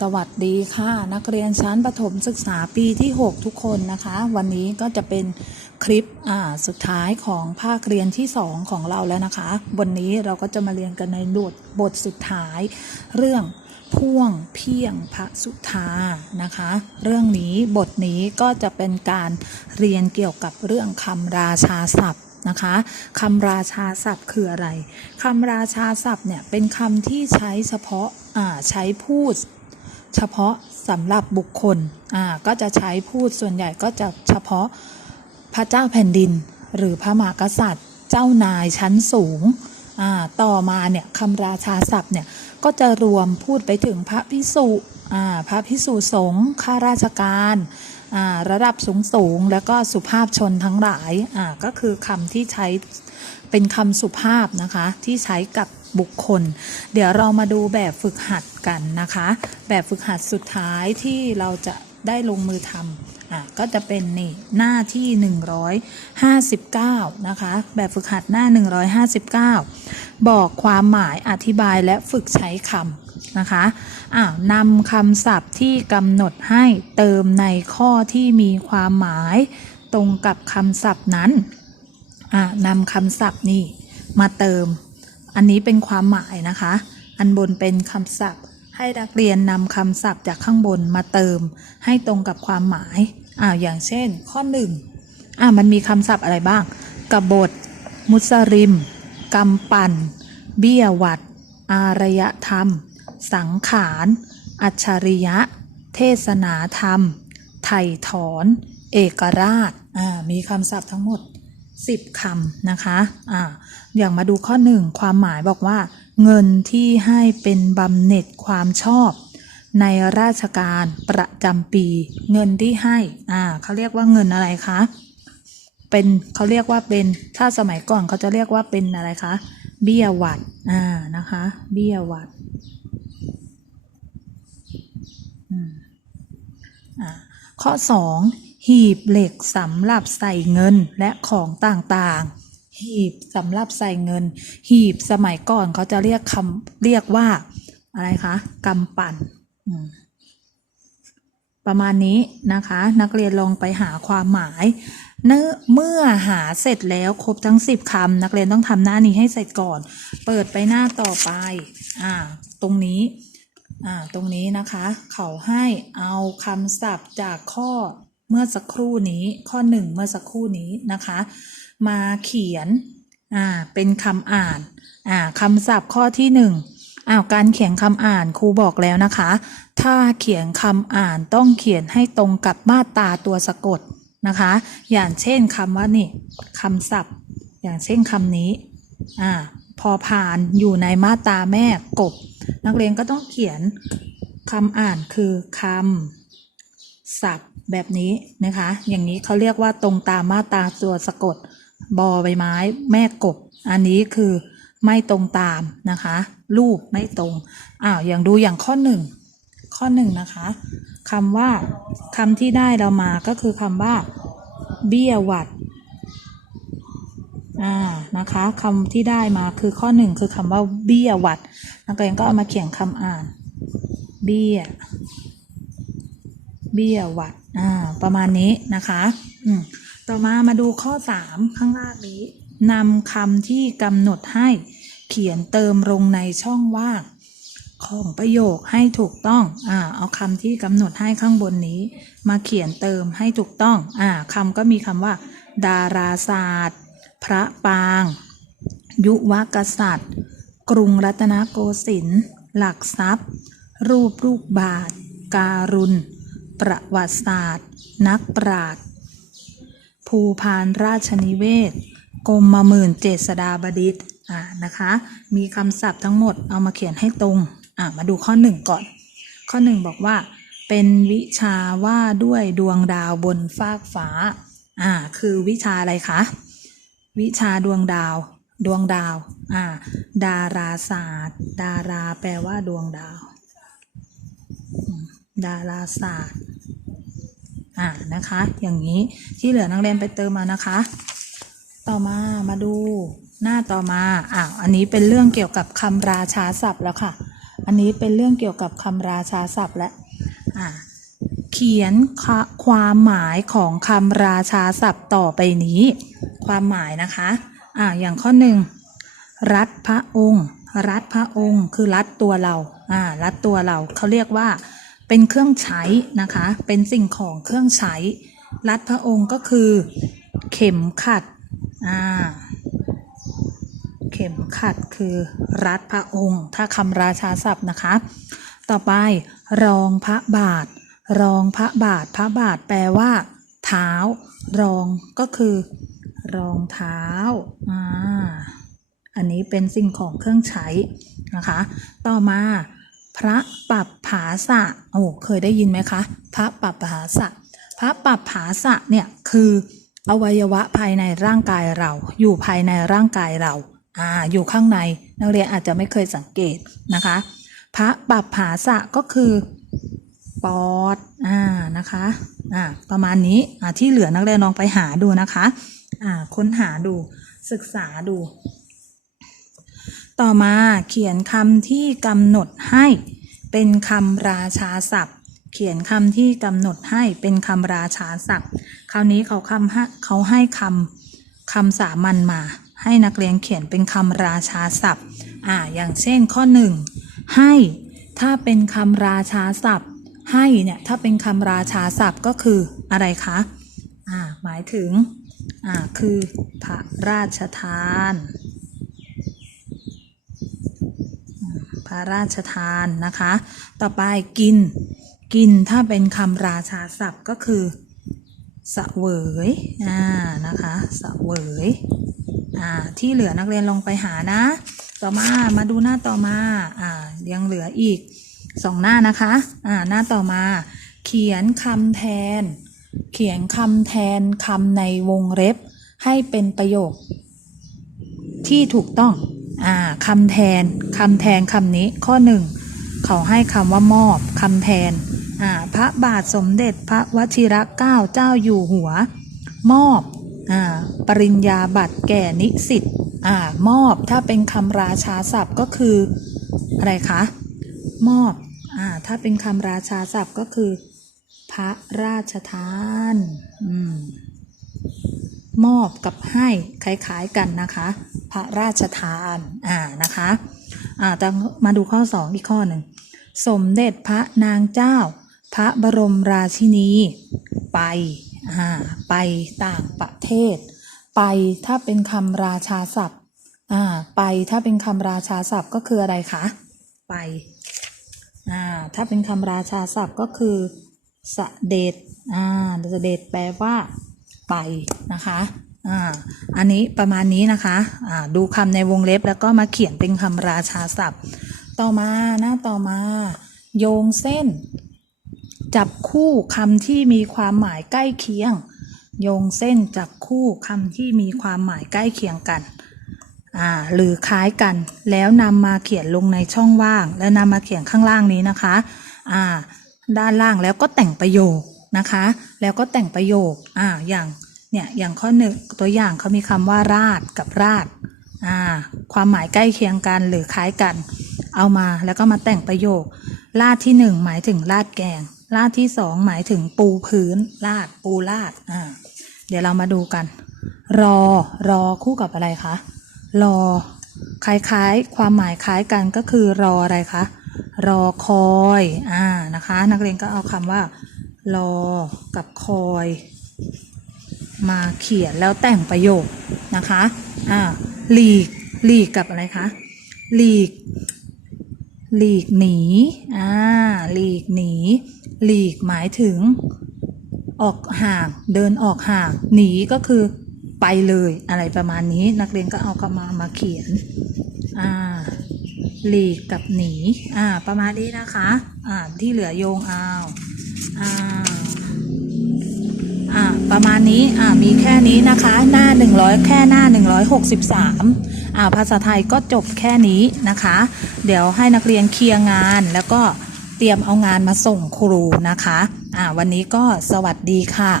สวัสดีค่ะ นักเรียนชั้นประถมศึกษาปีที่ 6 ทุกคนนะคะ วันนี้ก็จะเป็นคลิปสุดท้ายของภาคเรียนที่ 2 ของเราแล้วนะคะ วันนี้เราก็จะมาเรียนกันในบทบทสุดท้าย เรื่องพ่วงเพียงพระสุธานะคะ เรื่องนี้บทนี้ก็จะเป็นการเรียนเกี่ยวกับเรื่องคำราชาศัพท์นะคะคำราชาศัพท์คืออะไรคำราชาศัพท์เนี่ยเป็นคำที่ใช้เฉพาะาใช้พูด เฉพาะสำหรับบุคคลอ่าก็จะใช้พูดส่วนใหญ่ก็จะเฉพาะพระเจ้าแผ่นดิน หรือพระมหากษัตริย์ เจ้านายชั้นสูงอ่าต่อมาเนี่ยคำราชาศัพท์เนี่ยก็จะรวมพูดไปถึงพระพิสุอ่าพระพิสุสงฆ์ข้าราชการอ่าระดับสูงสูงแล้วก็สุภาพชนทั้งหลายอ่าก็คือคำที่ใช้เป็นคำสุภาพนะคะที่ใช้กับ บุคคล เดี๋ยวเรามาดูแบบฝึกหัดกันนะคะ แบบฝึกหัดสุดท้ายที่เราจะได้ลงมือทำอะก็จะเป็นนี่หน้าที่ 159 นะคะ แบบฝึกหัดหน้า 159 บอกความหมายอธิบายและฝึกใช้คำนะคะอ่านำคำศัพท์ที่กำหนดให้เติมในข้อที่มีความหมายตรงกับคำศัพท์นั้นอ่านำคำศัพท์นี่มาเติม อันนี้เป็นความหมายนะคะ อันบนเป็นคำศัพท์ ให้นักเรียนนำคำศัพท์จากข้างบนมาเติม ให้ตรงกับความหมายอ่าอย่างเช่น ข้อหนึ่งอ่ามันมีคำศัพท์อะไรบ้าง กบฏ มุสริมกำปั่น เบี้ยวัด อารยธรรม สังขาร อัจฉริยะ เทศนาธรรม ไถ่ถอน เอกราช อ่า มีคำศัพท์ทั้งหมด 10คำนะคะอ่าอย่างมาดูข้อหนึ่งความหมายบอกว่า เงินที่ให้เป็นบำเหน็จความชอบ ในราชการประจำปี เงินที่ให้อ่าเขาเรียกว่าเงินอะไรคะเป็นเขาเรียกว่าเป็นถ้าสมัยก่อนเขาจะเรียกว่าเป็นอะไรคะเบี้ยหวัดอ่านะคะเบี้ยหวัดข้อสอง หีบเหล็กสำหรับใส่เงินและของต่างๆ หีบสำหรับใส่เงิน หีบสมัยก่อนเขาจะเรียกคำเรียกว่าอะไรคะกำปั่นประมาณนี้นะคะ นักเรียนลองไปหาความหมายเนื้อเมื่อหาเสร็จแล้วครบทั้ง 10คำนักเรียนต้องทำหน้านี้ให้เสร็จก่อน เปิดไปหน้าต่อไปอ่าตรงนี้อ่าตรงนี้นะคะ เขาให้เอาคำศัพท์จากข้อ เมื่อสักครู่นี้ ข้อหนึ่งเมื่อสักครู่นี้นะคะ มาเขียนอ่าเป็นคำอ่านอ่าคำศัพท์ข้อที่หนึ่งอ้าวการเขียนคำอ่านครูบอกแล้วนะคะ ถ้าเขียนคำอ่านต้องเขียนให้ตรงกับมาตราตัวสะกดนะคะ อย่างเช่นคำว่านี่คำศัพท์ อย่างเช่นคำนี้อ่าพอผ่านอยู่ในมาตราแม่กบ นักเรียนก็ต้องเขียนคำอ่านคือคำศัพท์ แบบนี้นะคะ อย่างนี้เขาเรียกว่าตรงตามมาตราตัวสะกด บอใบไม้ แม่กบ อันนี้คือไม่ตรงตามนะคะ รูปไม่ตรงอ้าวอย่างดูอย่างข้อหนึ่งข้อหนึ่งนะคะคำว่าคำที่ได้เรามาก็คือคำว่า เบี้ยหวัดอ่านะคะคำที่ได้มาคือข้อหนึ่งคือคำว่าเบี้ยหวัดนักเรียนก็เอามาเขียนคำอ่าน เบี้ย เบี้ยหวัดอ่าประมาณนี้นะคะอืมต่อมามาดูข้อสามข้างล่างนี้นำคำที่กำหนดให้เขียนเติมลงในช่องว่างของประโยคให้ถูกต้อง อ่า เอาคำที่กำหนดให้ข้างบนนี้ มาเขียนเติมให้ถูกต้อง อ่าคำก็มีคำว่า ดาราศาสตร์ พระปาง ยุวกษัตริย์ กรุงรัตนโกสินทร์ หลักทรัพย์ รูปลูกบาท การุณ ประวัติศาสตร์ นักปราชญ์ภูพานราชนิเวศกรมมาหมื่นเจษฎาบดิษฐ์อ่านะคะ มีคำศัพท์ทั้งหมดเอามาเขียนให้ตรงอ่ามาดูข้อหนึ่งก่อน ข้อหนึ่งบอกว่า เป็นวิชาว่าด้วยดวงดาวบนฟากฟ้าอ่าคือวิชาอะไรคะ วิชาดวงดาว ดวงดาวอ่าดาราศาสตร์ ดาราแปลว่าดวงดาว ดาราศาสตร์อ่านะคะ อย่างนี้ที่เหลือนักเรียนไปเติมมานะคะ ต่อมามาดูหน้าต่อมาอ้าวอันนี้เป็นเรื่องเกี่ยวกับคำราชาศัพท์แล้วค่ะ อันนี้เป็นเรื่องเกี่ยวกับคำราชาศัพท์และอ่าเขียนคะความหมายของคำราชาศัพท์ต่อไปนี้ ความหมายนะคะอ่าอย่างข้อหนึ่งรัดพระองค์ รัดพระองค์ คือรัดตัวเราอ่ารัดตัวเราเขาเรียกว่า เป็นเครื่องใช้นะคะ เป็นสิ่งของเครื่องใช้ รัดพระองค์ก็คือเข็มขัดอ่าเข็มขัดคือรัดพระองค์ ถ้าคำราชาศัพท์นะคะ ต่อไปรองพระบาท รองพระบาทพระบาทแปลว่า เท้า รองก็คือ รองเท้าอ่าอันนี้เป็นสิ่งของเครื่องใช้นะคะ ต่อมา พระปับผาสะโอ้เคยได้ยินไหมคะพระปับผาสะพระปับผาสะเนี่ยคืออวัยวะภายในร่างกายเรา อยู่ภายในร่างกายเราอ่าอยู่ข้างในนักเรียนอาจจะไม่เคยสังเกตนะคะ พระปับผาสะก็คือปอดอ่านะคะอ่าประมาณนี้อ่าที่เหลือนักเรียนลองไปหาดูนะคะอ่าค้นหาดูศึกษาดู ต่อมาเขียนคำที่กำหนดให้เป็นคำราชาศัพท์ เขียนคำที่กำหนดให้เป็นคำราชาศัพท์ คราวนี้เขาคำเขาให้คำคำสามัญมา ให้นักเรียนเขียนเป็นคำราชาศัพท์อ่าอย่างเช่นข้อหนึ่งให้ถ้าเป็นคำราชาศัพท์ ให้เนี่ยถ้าเป็นคำราชาศัพท์ก็คืออะไรคะอ่าหมายถึงอ่าคือพระราชทาน ระราชทานนะคะ ต่อไปกิน กินถ้าเป็นคำราชาศัพท์ก็คือเสวย อ่า นะคะเสวย อ่า ที่เหลือนักเรียนลองไปหานะ ต่อมา มาดูหน้าต่อมา อ่า ยังเหลืออีกสองหน้านะคะ อ่า หน้าต่อมา เขียนคำแทน เขียนคำแทนคำในวงเล็บ ให้เป็นประโยคที่ถูกต้อง คำแทนคำแทนคำนี้ข้อหนึ่งเขาให้คำว่ามอบคำแทนพระบาทสมเด็จพระวชิรเกล้าเจ้าอยู่หัว มอบอปริญญาบัตรแก่นิสิตอมอบถ้าเป็นคำราชาศัพท์ก็คืออะไรคะมอบอถ้าเป็นคำราชาศัพท์ก็คือ พระราชทานอมมอบกับให้คล้ายๆกันนะคะ พระราชทานอ่านะคะอ่าแต่มาดูข้อสองอีกข้อหนึ่งสมเด็จพระนางเจ้า พระบรมราชินีไปอ่าไปต่างประเทศ ไปถ้าเป็นคำราชาศัพท์อ่าไปถ้าเป็นคำราชาศัพท์ก็คืออะไรคะไปอ่าถ้าเป็นคำราชาศัพท์ก็คือสเด็จอ่าเด็จแปลว่าไปนะคะ อ่าอันนี้ประมาณนี้นะคะอ่าดูคำในวงเล็บแล้วก็มาเขียนเป็นคำราชาศัพท์ ต่อมาหน้าต่อมา โยงเส้น จับคู่คำที่มีความหมายใกล้เคียง โยงเส้นจับคู่คำที่มีความหมายใกล้เคียงกันอ่าหรือคล้ายกันแล้วนำมาเขียนลงในช่องว่าง แล้วนำมาเขียนข้างล่างนี้นะคะอ่าด้านล่างแล้วก็แต่งประโยคนะคะ แล้วก็แต่งประโยคอ่าอย่าง เนี่ยอย่างข้อหนึ่งตัวอย่างเขามีคำว่าราดกับราดอ่าความหมายใกล้เคียงกันหรือคล้ายกัน เอามาแล้วก็มาแต่งประโยค ราดที่หนึ่งหมายถึงราดแกง ราดที่สองหมายถึงปูพื้น ราดปูราดอ่าเดี๋ยวเรามาดูกัน รอ รอคู่กับอะไรคะ รอ คล้ายๆ ความหมายคล้ายกันก็คือรออะไรคะ รอคอย อ่า นะคะ นักเรียนก็เอาคำว่า รอ กับคอย มาเขียนแล้วแต่งประโยคนะคะอ่าหลีกหลีกกับอะไรคะหลีกหลีกหนีอ่าหลีกหนีหลีกหมายถึง ออกห่างเดินออกห่าง หนีก็คือไปเลยอะไรประมาณนี้นักเรียนก็เอาคำมามาเขียนอ่าหลีกกับหนีอ่าประมาณนี้นะคะอ่าที่เหลือโยงเอาอ่า ประมาณนี้อ่ามีแค่นี้นะคะ หน้า 100 แค่หน้า 163อ่าภาษาไทยก็จบแค่นี้นะคะ เดี๋ยวให้นักเรียนเคลียร์งานแล้วก็เตรียมเอางานมาส่งครูนะคะอ่าวันนี้ก็สวัสดีค่ะ